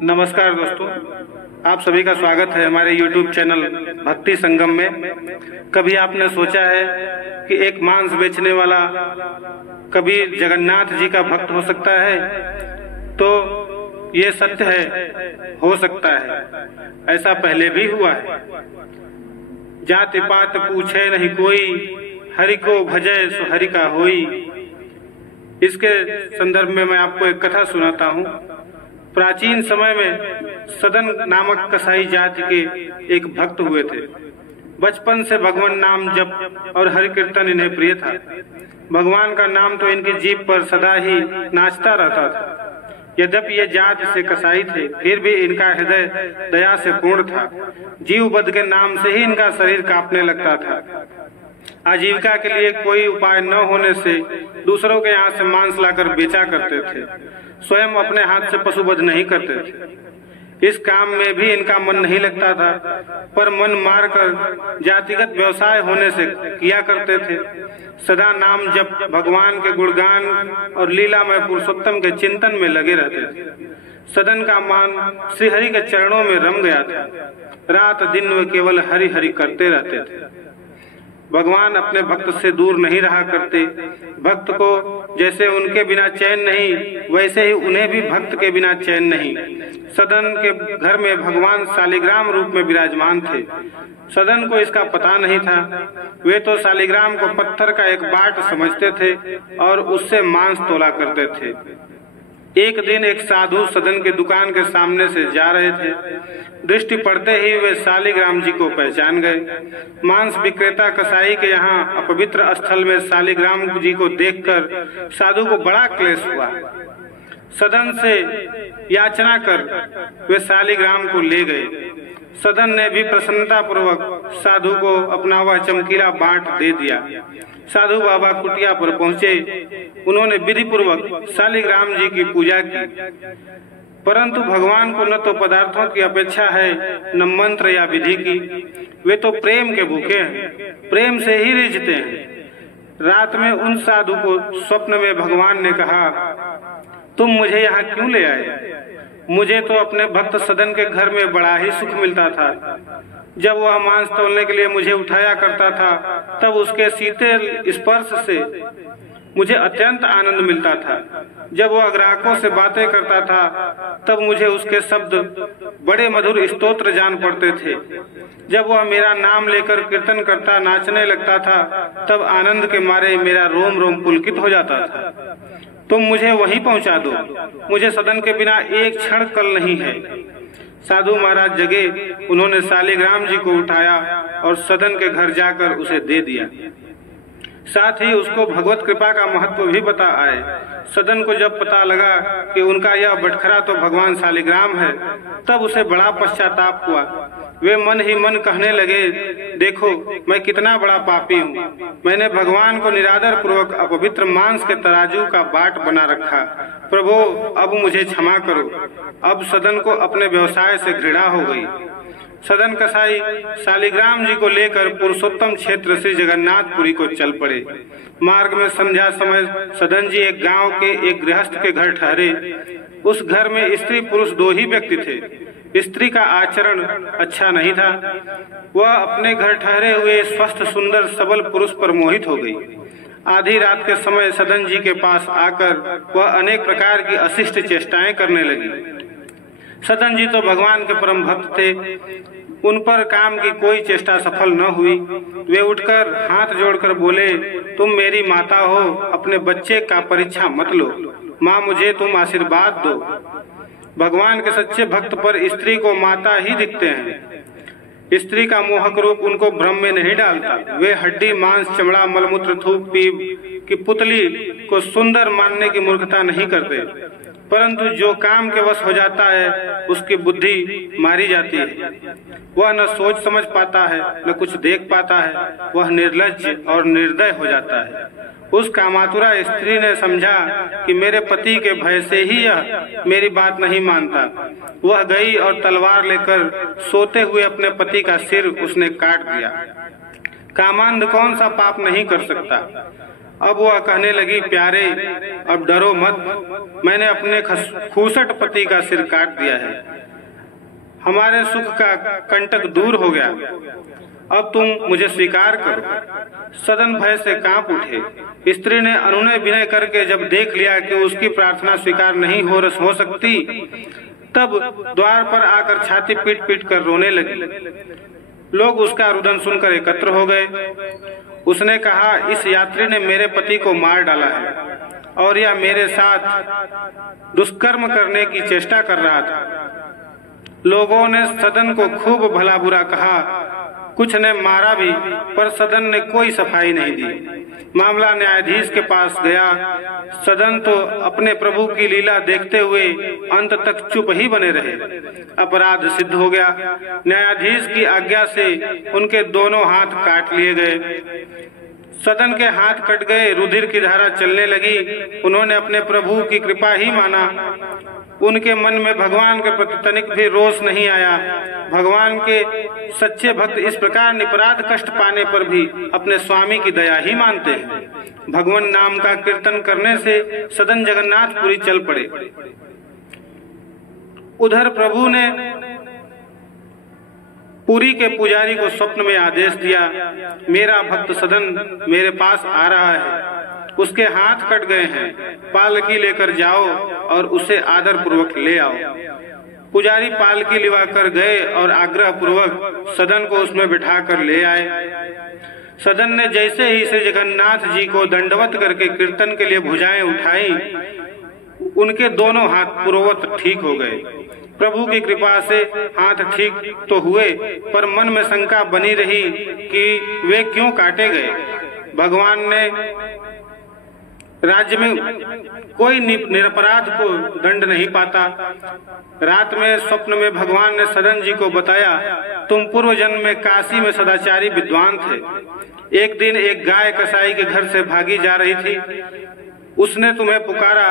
नमस्कार दोस्तों, आप सभी का स्वागत है हमारे YouTube चैनल भक्ति संगम में। कभी आपने सोचा है कि एक मांस बेचने वाला कभी जगन्नाथ जी का भक्त हो सकता है? तो ये सत्य है, हो सकता है। ऐसा पहले भी हुआ है। जाति पात पूछे नहीं कोई, हरि को भजे सो हरि का होई। इसके संदर्भ में मैं आपको एक कथा सुनाता हूँ। प्राचीन समय में सदन नामक कसाई जाति के एक भक्त हुए थे। बचपन से भगवान नाम जप और हरि कीर्तन इन्हें प्रिय था। भगवान का नाम तो इनकी जीभ पर सदा ही नाचता रहता था। यद्यपि ये जाति से कसाई थे, फिर भी इनका हृदय दया से पूर्ण था। जीव बद के नाम से ही इनका शरीर कांपने लगता था। आजीविका के लिए कोई उपाय न होने से दूसरों के यहाँ से मांस लाकर बेचा करते थे। स्वयं अपने हाथ से पशुवध नहीं करते थे। इस काम में भी इनका मन नहीं लगता था, पर मन मारकर जातिगत व्यवसाय होने से किया करते थे। सदा नाम जप, भगवान के गुणगान और लीलामय पुरुषोत्तम के चिंतन में लगे रहते थे। सदन का मान श्रीहरि के चरणों में रम गया था। रात दिन वे केवल हरि हरि करते रहते थे। भगवान अपने भक्त से दूर नहीं रहा करते। भक्त को जैसे उनके बिना चैन नहीं, वैसे ही उन्हें भी भक्त के बिना चैन नहीं। सदन के घर में भगवान शालिग्राम रूप में विराजमान थे। सदन को इसका पता नहीं था। वे तो शालिग्राम को पत्थर का एक बाट समझते थे और उससे मांस तोला करते थे। एक दिन एक साधु सदन के दुकान के सामने से जा रहे थे। दृष्टि पड़ते ही वे शालिग्राम जी को पहचान गए। मांस विक्रेता कसाई के यहाँ अपवित्र स्थल में शालिग्राम जी को देखकर साधु को बड़ा क्लेश हुआ। सदन से याचना कर वे शालिग्राम को ले गए। सदन ने भी प्रसन्नता पूर्वक साधु को अपना वह चमकीला बाट दे दिया। साधु बाबा कुटिया पर पहुँचे। उन्होंने विधि पूर्वक शालिग्राम जी की पूजा की, परंतु भगवान को न तो पदार्थों की अपेक्षा है, न मंत्र या विधि की। वे तो प्रेम के भूखे हैं, प्रेम से ही रिझते हैं। रात में उन साधु को स्वप्न में भगवान ने कहा, तुम मुझे यहाँ क्यों ले आए? मुझे तो अपने भक्त सदन के घर में बड़ा ही सुख मिलता था। जब वह मांस तोलने के लिए मुझे उठाया करता था, तब उसके शीतल स्पर्श से मुझे अत्यंत आनंद मिलता था। जब वह ग्राहकों से बातें करता था, तब मुझे उसके शब्द बड़े मधुर स्तोत्र जान पड़ते थे। जब वह मेरा नाम लेकर कीर्तन करता, नाचने लगता था, तब आनंद के मारे मेरा रोम रोम पुलकित हो जाता था। तुम मुझे वहीं पहुंचा दो, मुझे सदन के बिना एक क्षण कल नहीं है। साधु महाराज जगे। उन्होंने शालिग्राम जी को उठाया और सदन के घर जाकर उसे दे दिया। साथ ही उसको भगवत कृपा का महत्व भी बता आए। सदन को जब पता लगा कि उनका यह बटखरा तो भगवान शालिग्राम है, तब उसे बड़ा पश्चाताप हुआ। वे मन ही मन कहने लगे, देखो मैं कितना बड़ा पापी हूँ। मैंने भगवान को निरादर पूर्वक अपवित्र मांस के तराजू का बाट बना रखा। प्रभु अब मुझे क्षमा करो। अब सदन को अपने व्यवसाय से घृणा हो गई। सदन कसाई शालिग्राम जी को लेकर पुरुषोत्तम क्षेत्र श्री जगन्नाथपुरी को चल पड़े। मार्ग में संध्या समय सदन जी एक गांव के एक गृहस्थ के घर ठहरे। उस घर में स्त्री पुरुष दो ही व्यक्ति थे। स्त्री का आचरण अच्छा नहीं था। वह अपने घर ठहरे हुए स्वस्थ सुंदर सबल पुरुष पर मोहित हो गई। आधी रात के समय सदन जी के पास आकर वह अनेक प्रकार की अशिष्ट चेष्टाएं करने लगी। सदन जी तो भगवान के परम भक्त थे। उन पर काम की कोई चेष्टा सफल न हुई। वे उठकर हाथ जोड़कर बोले, तुम मेरी माता हो, अपने बच्चे का परीक्षा मत लो। माँ मुझे तुम आशीर्वाद दो। भगवान के सच्चे भक्त पर स्त्री को माता ही दिखते हैं। स्त्री का मोहक रूप उनको भ्रम में नहीं डालता। वे हड्डी मांस चमड़ा मलमूत्र थूक पीप की पुतली को सुंदर मानने की मूर्खता नहीं करते, परंतु जो काम के वश हो जाता है उसकी बुद्धि मारी जाती है। वह न सोच समझ पाता है, न कुछ देख पाता है। वह निर्लज्ज और निर्दय हो जाता है। उस कामातुरा स्त्री ने समझा कि मेरे पति के भय से ही यह मेरी बात नहीं मानता। वह गई और तलवार लेकर सोते हुए अपने पति का सिर उसने काट दिया। कामांध कौन सा पाप नहीं कर सकता। अब वह कहने लगी, प्यारे अब डरो मत, मैंने अपने खूसट पति का सिर काट दिया है, हमारे सुख का कंटक दूर हो गया, अब तुम मुझे स्वीकार करो। सदन भय से कांप उठे। स्त्री ने अनुनय विनय करके जब देख लिया कि उसकी प्रार्थना स्वीकार नहीं हो सकती, तब द्वार पर आकर छाती पीट पीट कर रोने लगी। लोग उसका रुदन सुनकर एकत्र हो गए। उसने कहा, इस यात्री ने मेरे पति को मार डाला है और यह मेरे साथ दुष्कर्म करने की चेष्टा कर रहा था। लोगों ने सदन को खूब भला बुरा कहा, कुछ ने मारा भी, पर सदन ने कोई सफाई नहीं दी। मामला न्यायाधीश के पास गया। सदन तो अपने प्रभु की लीला देखते हुए अंत तक चुप ही बने रहे। अपराध सिद्ध हो गया। न्यायाधीश की आज्ञा से उनके दोनों हाथ काट लिए गए। सदन के हाथ कट गए, रुधिर की धारा चलने लगी। उन्होंने अपने प्रभु की कृपा ही माना। उनके मन में भगवान के प्रति तनिक भी रोष नहीं आया। भगवान के सच्चे भक्त इस प्रकार निपराध कष्ट पाने पर भी अपने स्वामी की दया ही मानते हैं। भगवान नाम का कीर्तन करने से सदन जगन्नाथपुरी चल पड़े। उधर प्रभु ने पुरी के पुजारी को स्वप्न में आदेश दिया, मेरा भक्त सदन मेरे पास आ रहा है, उसके हाथ कट गए हैं, पालकी लेकर जाओ और उसे आदर पूर्वक ले आओ। पुजारी पालकी लिवा कर गए और आग्रह पूर्वक सदन को उसमें बिठाकर ले आए। सदन ने जैसे ही श्री जगन्नाथ जी को दंडवत करके कीर्तन के लिए भुजाएं उठाई, उनके दोनों हाथ पूर्ववत ठीक हो गए। प्रभु की कृपा से हाथ ठीक तो हुए, पर मन में शंका बनी रही कि वे क्यों काटे गए। भगवान ने राज्य में कोई निरपराध को दंड नहीं पाता। रात में स्वप्न में भगवान ने सदन जी को बताया, तुम पूर्व जन्म में काशी में सदाचारी विद्वान थे। एक दिन एक गाय कसाई के घर से भागी जा रही थी। उसने तुम्हें पुकारा।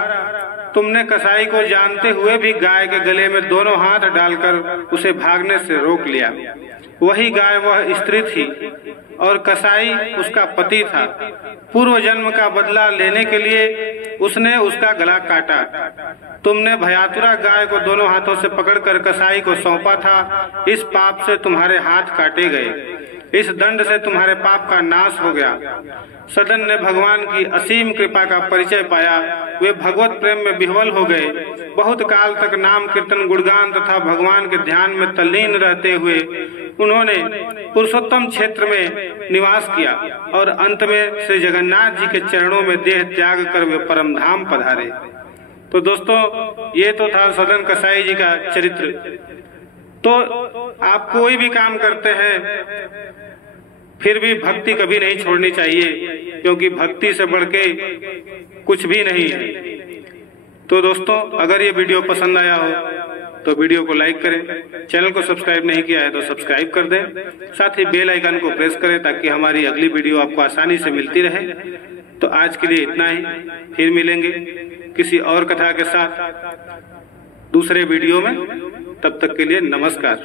तुमने कसाई को जानते हुए भी गाय के गले में दोनों हाथ डालकर उसे भागने से रोक लिया। वही गाय वह स्त्री थी और कसाई उसका पति था। पूर्व जन्म का बदला लेने के लिए उसने उसका गला काटा। तुमने भयातुरा गाय को दोनों हाथों से पकड़कर कसाई को सौंपा था। इस पाप से तुम्हारे हाथ काटे गए। इस दंड से तुम्हारे पाप का नाश हो गया। सदन ने भगवान की असीम कृपा का परिचय पाया। वे भगवत प्रेम में विह्वल हो गए। बहुत काल तक नाम कीर्तन गुणगान तथा भगवान के ध्यान में तल्लीन रहते हुए उन्होंने पुरुषोत्तम क्षेत्र में निवास किया और अंत में श्री जगन्नाथ जी के चरणों में देह त्याग कर वे परम धाम पधारे। तो दोस्तों, ये तो था सदन कसाई जी का चरित्र। तो आप कोई भी काम करते हैं, फिर भी भक्ति कभी नहीं छोड़नी चाहिए, क्योंकि भक्ति से बढ़ के कुछ भी नहीं है। तो दोस्तों, अगर ये वीडियो पसंद आया हो तो वीडियो को लाइक करें। चैनल को सब्सक्राइब नहीं किया है तो सब्सक्राइब कर दें। साथ ही बेल आइकन को प्रेस करें ताकि हमारी अगली वीडियो आपको आसानी से मिलती रहे। तो आज के लिए इतना ही। फिर मिलेंगे किसी और कथा के साथ दूसरे वीडियो में। तब तक के लिए नमस्कार।